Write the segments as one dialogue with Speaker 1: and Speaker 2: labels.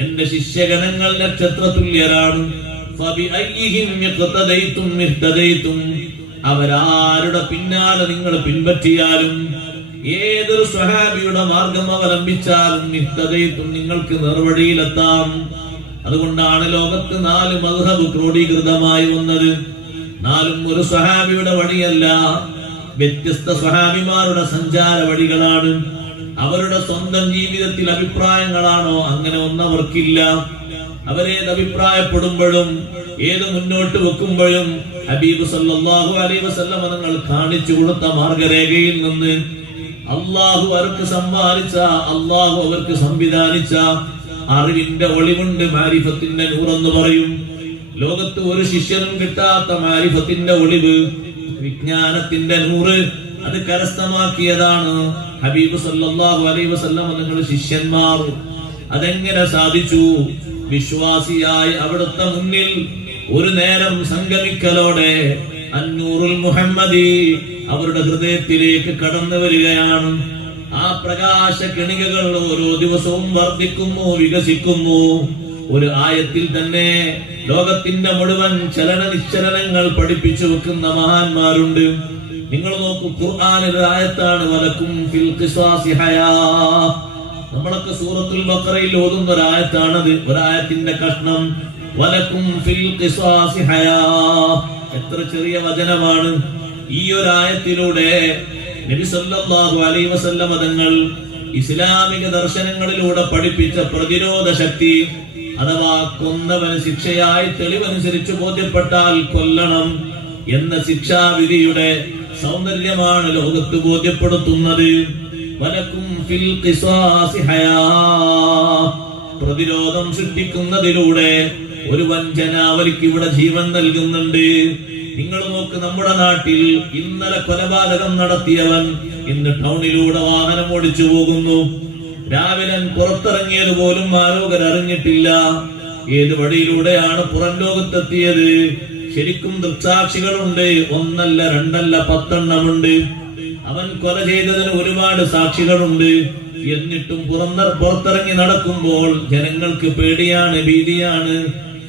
Speaker 1: എന്റെ ശിഷ്യഗണങ്ങൾ നക്ഷത്ര തുല്യരാണ്. അവരാരുടെ പിന്നാലെ നിങ്ങൾ പിൻപറ്റിയാലും ഏതൊരു സ്വഹാബിയുടെ മാർഗം അവലംബിച്ചാലും നിഷ്ഠതയിത്തും നിങ്ങൾക്ക് നിർവഴിയിലെത്താം അതുകൊണ്ടാണ് ലോകത്ത് നാല് മധുഹബ് ക്രോഡീകൃതമായി വന്നത്. നാലും ഒരു സ്വഹാബിയുടെ വഴിയല്ല. വ്യത്യസ്ത സ്വഹാബിമാരുടെ സഞ്ചാര വഴികളാണ് അവരുടെ സ്വന്തം ജീവിതത്തിൽ അഭിപ്രായങ്ങളാണോ അങ്ങനെ ഒന്നവർക്കില്ല. അവരേത് അഭിപ്രായപ്പെടുമ്പോഴും ഏത് മുന്നോട്ട് വെക്കുമ്പോഴും ഹബീബ് സല്ലാഹു അലൈഹി വസല്ലം നിങ്ങൾ കാണിച്ചു കൊടുത്ത മാർഗരേഖയിൽ നിന്ന് അള്ളാഹു അവർക്ക് സമ്മാനിച്ച അള്ളാഹു അവർക്ക് സംവിധാനിച്ച അറിവിന്റെ ഒളിവുണ്ട് മാരിഫത്തിന്റെ നൂറെന്ന് പറയും. ലോകത്ത് ഒരു ശിഷ്യനും കിട്ടാത്ത മാരിഫത്തിന്റെ ഒളിവ് വിജ്ഞാനത്തിന്റെ നൂറ് അത് കരസ്ഥമാക്കിയതാണ്. ഹബീബ് സല്ലാഹു അലൈഹി വസല്ലം നിങ്ങൾ ശിഷ്യന്മാർ അതെങ്ങനെ സാധിച്ചു? വിശ്വാസിയായി അവിടുത്തെ മുന്നിൽ ഒരു നേരം സംഗമിക്കലോടെ അന്നൂറുൽ മുഹമ്മദി അവരുടെ ഹൃദയത്തിലേക്ക് കടന്നു വരികയാണ്. ആ പ്രകാശ കണികകൾ ഓരോ ദിവസവും വർദ്ധിക്കുന്നു വികസിക്കുന്നു. ഒരു ആയത്തിൽ തന്നെ ലോകത്തിന്റെ മുഴുവൻ ചലന നിശ്ചലനങ്ങൾ പഠിപ്പിച്ചു വെക്കുന്ന മഹാന്മാരുണ്ട്. നിങ്ങൾ നോക്കൂ ഖുർആാനിൽ ഒരു ആയത്താണ് വലക്കും ഫിൽ ഹയാ. നമ്മളൊക്കെ സൂറത്തുൽ ബഖറയിൽ ഓതുന്ന ഒരായത്താണത് ഒരായത്തിന്റെ കഷ്ണം വലക്കും ഫിൽ ഹയാ. എത്ര ചെറിയ വചനമാണ്. ഈ ഒരായത്തിലൂടെ നബി സല്ലല്ലാഹു അലൈഹി വസല്ലമ തങ്ങൾ ഇസ്ലാമിക ദർശനങ്ങളിലൂടെ പഠിപ്പിച്ച പ്രതിരോധ ശക്തി അഥവാ കൊന്നവന് ശിക്ഷയായി തെളിവനുസരിച്ച് ബോധ്യപ്പെട്ടാൽ കൊല്ലണം എന്ന ശിക്ഷാവിധിയുടെ സൗന്ദര്യമാണ് ലോകത്ത് ബോധ്യപ്പെടുത്തുന്നത്. പ്രതിരോധം സൃഷ്ടിക്കുന്നതിലൂടെ ഒരു വഞ്ചന അവർക്ക് ഇവിടെ ജീവൻ നൽകുന്നുണ്ട്. നിങ്ങൾ നോക്ക് നമ്മുടെ നാട്ടിൽ ഇന്നലെ കൊലപാതകം നടത്തിയവൻ ഇന്ന് ടൗണിലൂടെ വാഹനം ഓടിച്ചു പോകുന്നു. രാവിലെ പുറത്തിറങ്ങിയത് പോലും ആരോഗ്യർ അറിഞ്ഞിട്ടില്ല. ഏത് വഴിയിലൂടെയാണ് പുറം ലോകത്തെത്തിയത്? ശരിക്കും ദൃക്സാക്ഷികളുണ്ട്. ഒന്നല്ല രണ്ടല്ല പത്തെണ്ണമുണ്ട്. അവൻ കൊല ചെയ്തതിന് ഒരുപാട് സാക്ഷികളുണ്ട്. എന്നിട്ടും പുറന്ന പുറത്തിറങ്ങി നടക്കുമ്പോൾ ജനങ്ങൾക്ക് പേടിയാണ് ഭീതിയാണ്.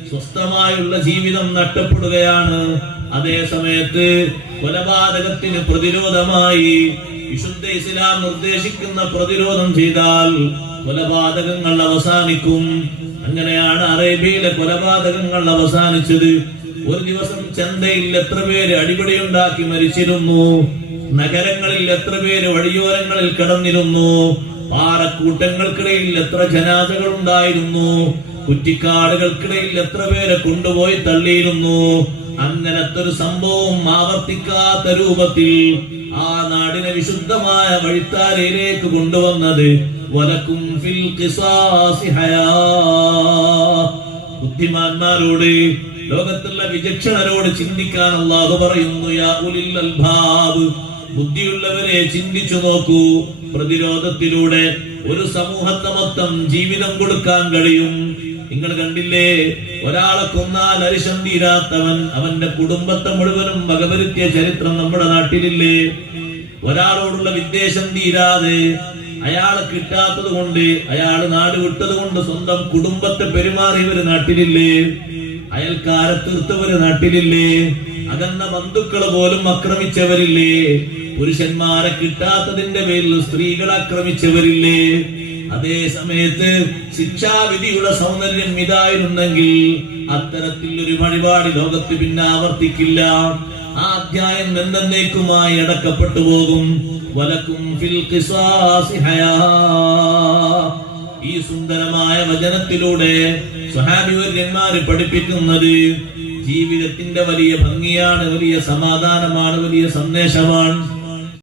Speaker 1: സ്വസ്ഥമായുള്ള ജീവിതം നഷ്ടപ്പെടുകയാണ്. അതേ സമയത്ത് കൊലപാതകത്തിന് പ്രതിരോധമായി വിശുദ്ധ ഇസ്ലാം നിർദ്ദേശിക്കുന്ന പ്രതിരോധം ചെയ്താൽ കൊലപാതകങ്ങൾ അവസാനിക്കും. അങ്ങനെയാണ് അറേബ്യയിലെ കൊലപാതകങ്ങൾ അവസാനിച്ചത്. ഒരു ദിവസം ചന്തയിൽ എത്ര പേര് അടിപിടിയുണ്ടാക്കി മരിച്ചിരുന്നു? നഗരങ്ങളിൽ എത്ര പേര് വഴിയോരങ്ങളിൽ കിടന്നിരുന്നു? പാറക്കൂട്ടങ്ങൾക്കിടയിൽ എത്ര ജനാഥകൾ ഉണ്ടായിരുന്നു? കുറ്റിക്കാടുകൾക്കിടയിൽ എത്ര പേരെ കൊണ്ടുപോയി തള്ളിയിരുന്നു? അങ്ങനത്തെ ഒരു സംഭവം ആവർത്തിക്കാത്ത രൂപത്തിൽ ആ നാടിനെ വിശുദ്ധമായ വഴിത്താരയിലേക്ക് കൊണ്ടുവന്നത് വലക്കും ഫിൽ ബുദ്ധിമാന്മാരോട് ലോകത്തുള്ള വിചക്ഷണരോട് ചിന്തിക്കാൻ അള്ളാഹു പറയുന്നു യാ ഉലിൽ ബുദ്ധിയുള്ളവരെ ചിന്തിച്ചു നോക്കൂ. പ്രതിരോധത്തിലൂടെ ഒരു സമൂഹത്തെ മൊത്തം ജീവിതം കൊടുക്കാൻ കഴിയും. നിങ്ങൾ കണ്ടില്ലേ? ഒരാളെ കൊന്നാൽ അരിശം തീരാത്തവൻ അവന്റെ കുടുംബത്തെ മുഴുവനും വകവരുത്തിയ ചരിത്രം നമ്മുടെ നാട്ടിലില്ലേ? ഒരാളോടുള്ള വിദ്വേഷം തീരാതെ അയാളെ കിട്ടാത്തത് കൊണ്ട് അയാൾ നാട് വിട്ടത് കൊണ്ട് സ്വന്തം കുടുംബത്തെ പെരുമാറിയവര് നാട്ടിലില്ലേ? അയൽക്കാരെ തീർത്തവര് നാട്ടിലില്ലേ? അകന്ന ബന്ധുക്കൾ പോലും ആക്രമിച്ചവരില്ലേ? പുരുഷന്മാരെ കിട്ടാത്തതിന്റെ പേരിൽ സ്ത്രീകളെ ആക്രമിച്ചവരില്ലേ? അതേ സമയത്ത് ശിക്ഷാവിധിയുടെ സൗന്ദര്യം ഇതായിരുന്നെങ്കിൽ അത്തരത്തിൽ ഒരു വഴിപാട് ലോകത്ത് പിന്നെ ആവർത്തിക്കില്ല. ആ അധ്യായം എന്തെന്നേക്കുമായി അടക്കപ്പെട്ടു പോകും. വലക്കും ഫിൽ ഈ സുന്ദരമായ വചനത്തിലൂടെ സ്വഹാബിവര്യന്മാര് പഠിപ്പിക്കുന്നത് ജീവിതത്തിന്റെ വലിയ ഭംഗിയാണ് വലിയ സമാധാനമാണ് വലിയ സന്ദേശമാണ്.